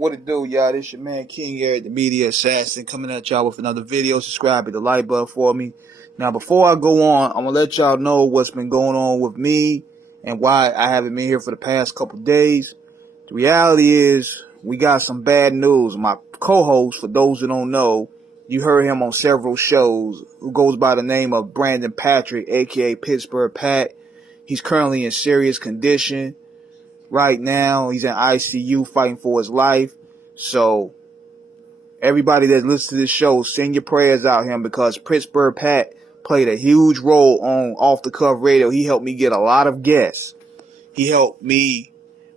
What it do, y'all? This your man King Eric, the Media Assassin, coming at y'all with another video. Subscribe, hit the like button for me. Now, before I go on, I'm gonna let y'all know what's been going on with me and why I haven't been here for the past couple days. The reality is, we got some bad news. My co-host, for those who don't know, you heard him on several shows, who goes by the name of Brandon Patrick, aka Pittsburgh Pat. He's currently in serious condition. Right now, he's in ICU fighting for his life. So, everybody that listens to this show, send your prayers out him, because Pittsburgh Pat played a huge role on Off the Cuff Radio. He helped me get a lot of guests. He helped me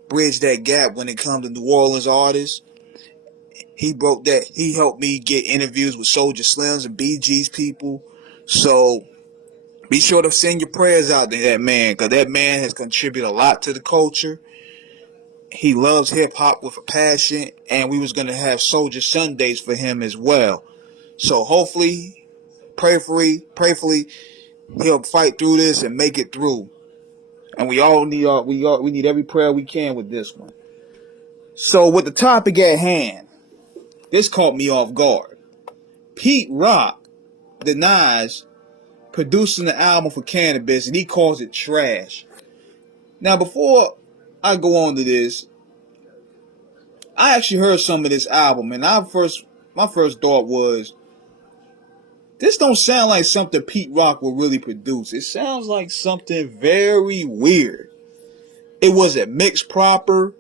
bridge that gap when it comes to New Orleans artists. He helped me get interviews with Soldier Slims and BG's people. So, be sure to send your prayers out to that man, because that man has contributed a lot to the culture. He loves hip-hop with a passion, and we was going to have Soldier Sundays for him as well. So hopefully, prayerfully, he'll fight through this and make it through. And we need every prayer we can with this one. So with the topic at hand, this caught me off guard. Pete Rock denies producing the album for Canibus, and he calls it trash. Now, before I go on to this, I actually heard some of this album, and my first thought was, this don't sound like something Pete Rock will really produce. It sounds like something very weird. It wasn't mixed proper.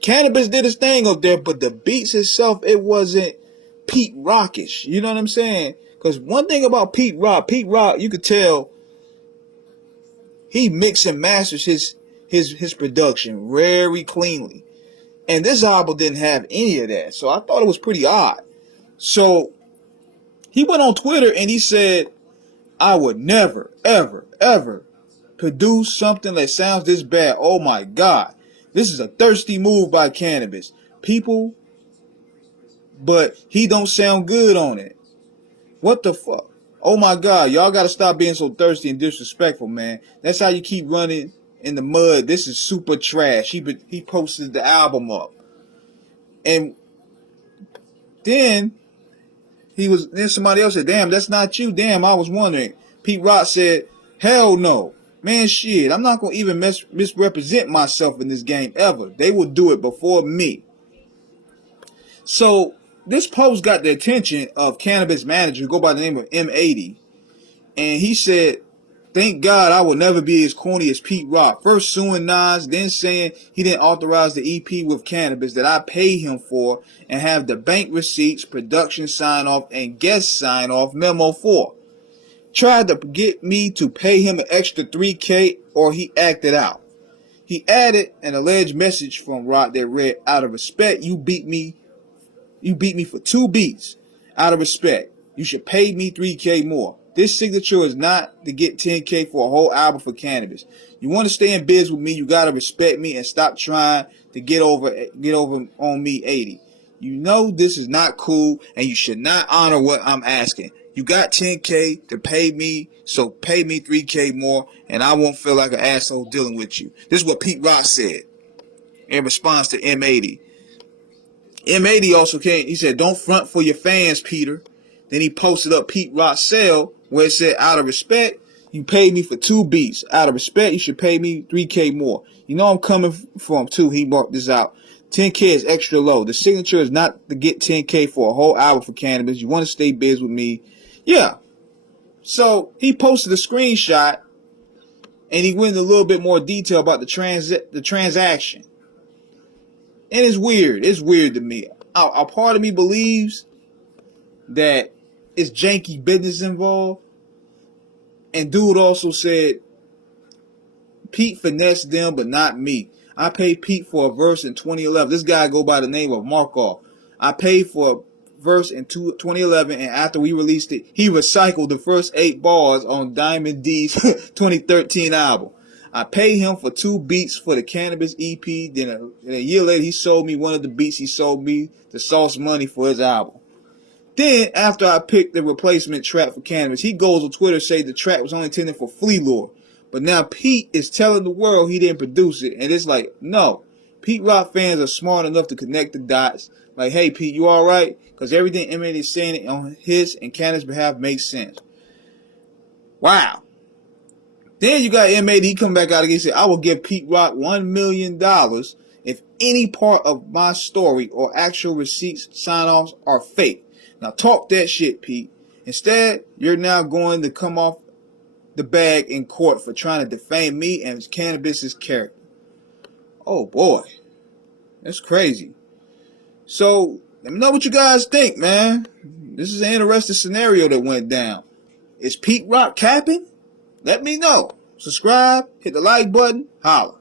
Canibus did his thing up there, but the beats itself, it wasn't Pete Rockish. You know what I'm saying? Because one thing about Pete Rock, you could tell he mixes and masters his production very cleanly. And this album didn't have any of that. So I thought it was pretty odd. So he went on Twitter and he said, I would never, ever, ever produce something that sounds this bad. Oh my God. This is a thirsty move by Canibus. People, but he don't sound good on it. What the fuck? Oh my God. Y'all got to stop being so thirsty and disrespectful, man. That's how you keep running in the mud. This is super trash. He posted the album up. And then somebody else said, damn, that's not you. Damn, I was wondering. Pete Rock said, hell no. Man, shit, I'm not going to even misrepresent myself in this game ever. They will do it before me. So, this post got the attention of Canibus manager, go by the name of M80. And he said, thank God I will never be as corny as Pete Rock. First suing Nas, then saying he didn't authorize the EP with Canibus that I paid him for and have the bank receipts, production sign-off, and guest sign-off memo for. Tried to get me to pay him an extra $3K or he acted out. He added an alleged message from Rock that read, out of respect, you beat me for 2 beats. Out of respect, you should pay me $3K more. This signature is not to get $10K for a whole album for Canibus. You want to stay in biz with me, you gotta respect me and stop trying to get over on me, 80. You know this is not cool and you should not honor what I'm asking. You got $10K to pay me, so pay me $3K more and I won't feel like an asshole dealing with you. This is what Pete Rock said in response to M80. M80 also came, he said, don't front for your fans, Peter. Then he posted up Pete Rock's cell where it said, out of respect, you paid me for 2 beats. Out of respect, you should pay me $3K more. You know I'm coming from too. He marked this out. 10K is extra low. The signature is not to get 10K for a whole album for Canibus. You want to stay biz with me. Yeah. So he posted a screenshot and he went into a little bit more detail about the transaction. And it's weird. It's weird to me. A part of me believes that it's janky business involved. And dude also said, Pete finessed them, but not me. I paid Pete for a verse in 2011. This guy go by the name of Markov. I paid for a verse in 2011, and after we released it, he recycled the first 8 bars on Diamond D's 2013 album. I paid him for 2 beats for the Canibus EP. Then a year later, he sold me one of the beats. He sold me the Sauce Money for his album. Then, after I picked the replacement track for Canibus, he goes on Twitter say the track was only intended for Flea Lord. But now Pete is telling the world he didn't produce it. And it's like, no. Pete Rock fans are smart enough to connect the dots. Like, hey, Pete, you all right? Because everything Emmett is saying on his and Canada's behalf makes sense. Wow. Then you got M.A.D. He come back out again and say, I will give Pete Rock $1 million if any part of my story or actual receipts, sign-offs are fake. Now talk that shit, Pete. Instead, you're now going to come off the bag in court for trying to defame me and Canibus' character. Oh boy. That's crazy. So, let me know what you guys think, man. This is an interesting scenario that went down. Is Pete Rock capping? Let me know. Subscribe, hit the like button, holla.